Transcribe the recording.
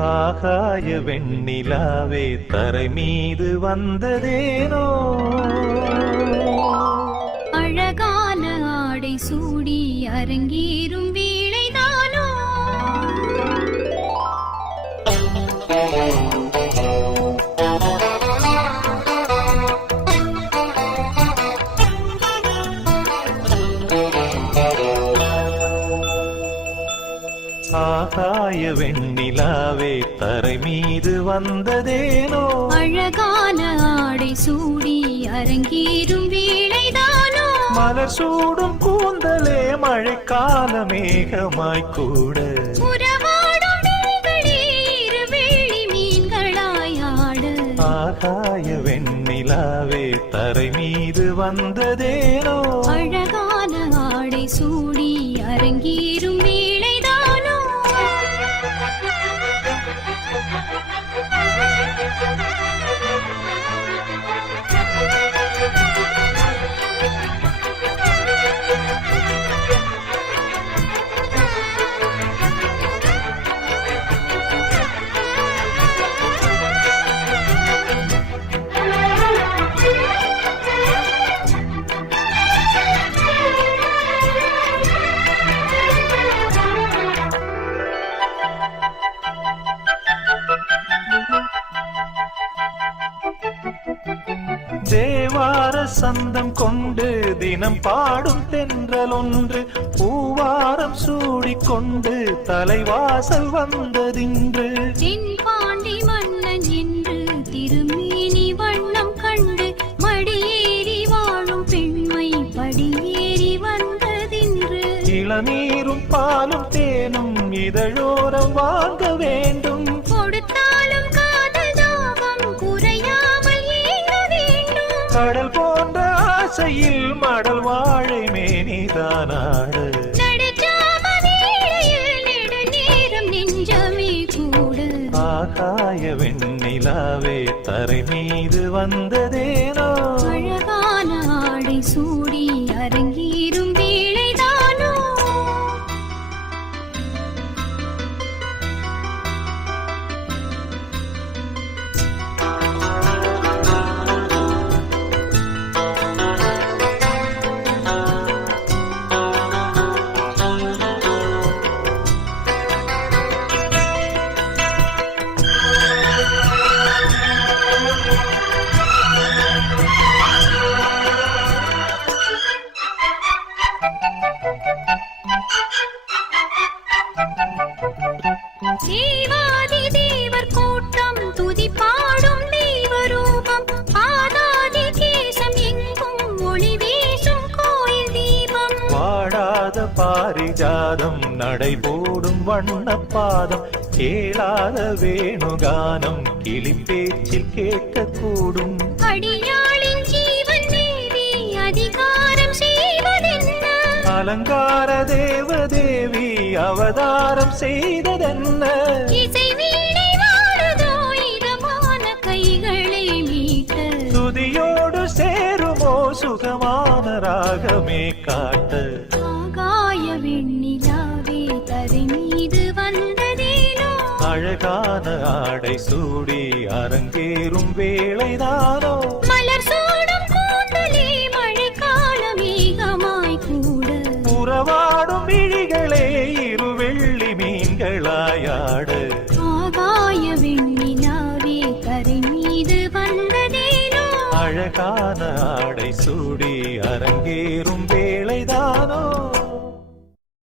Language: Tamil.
ஆகாய வெண்ணிலாவே தரை மீது வந்ததேனோ அழகான ஆடை சூடி அரங்கேறும் வேளைதானோ ஆகாய வெண்ணிலாவே தரை மீது வந்ததேனோ அழகான ஆடை சூடி அரங்கேறும் வேளைதானோ மலர் சூடும் கூந்தலே மழைக்கால மேகமாய் கூட உறவாடும் நீங்களே இரு வெள்ளி மீன்களாயாட ஆகாய வெண்ணிலாவே தரை மீது வந்ததேனோ அழகான ஆடை சூடி அரங்கேறும் வேளைதானோ தேவார சந்தம் கொண்டு தினம் பாடும் தென்றல் ஒன்று பூவாரம் சூடிக்கொண்டு தலைவாசல் வந்ததின்று தென்பாண்டி மன்னன் என்று திருமேனி வண்ணம் கண்டு மடியேறி வாழும் பெண்மை படியேறி வந்ததின்று இளநீரும் பாலும் தேனும் இதழோரம் வாங்க வேண்டும் கொடுத்தாலும் காதல் தாகம் குறையாமல் ஏற வேண்டும் கடல் போன்ற ஆசையில் மடல் வாழை மேனிதானாடு நடுச்சாம வேளையில் நெடுநேரம் நெஞ்சமே கூட ஆகாய வெண்ணிலாவே தரை மீது வந்ததேனோ அழகான ஆடை சூடி அரங்கேறும் வேளைதானோ தேவாதி தேவர் கூட்டம் துதி பாடும் தெய்வரூபம் பாதாதி கேசம் எங்கும் ஒளி வீசும் கோயில் தீபம் வாடாத பாரிஜாதம் நடைபோடும் வண்ணப்பாதம் கேளாத வேணுகானம் கிளி பேச்சில் கேட்கக்கூடும் அடியாளின் ஜீவன் தேவி அதிகாரம் செய்வதென்ன அலங்கார தேவதேவி அவதாரம் செய்ததென்ன இசை வீணை வாழுதோ இதமான கைகளை மீட்ட துதியோடு சேருமோ சுகமான ராகமே காட்ட ஆகாய வெண்ணிலாவே தரை மீது வந்ததேனோ அழகான ஆடை சூடி அரங்கேறும் வேளைதானோ மலர் சூடும் கூந்தலே மழைக்கால மேகமாய் கூட உறவாடும் விழிகளே இரு வெள்ளி மீன்களாயாடு ஆகாய வெண்ணிலாவே கரை மீது வந்ததேனோ அழகான ஆடை சூடி அரங்கேறும்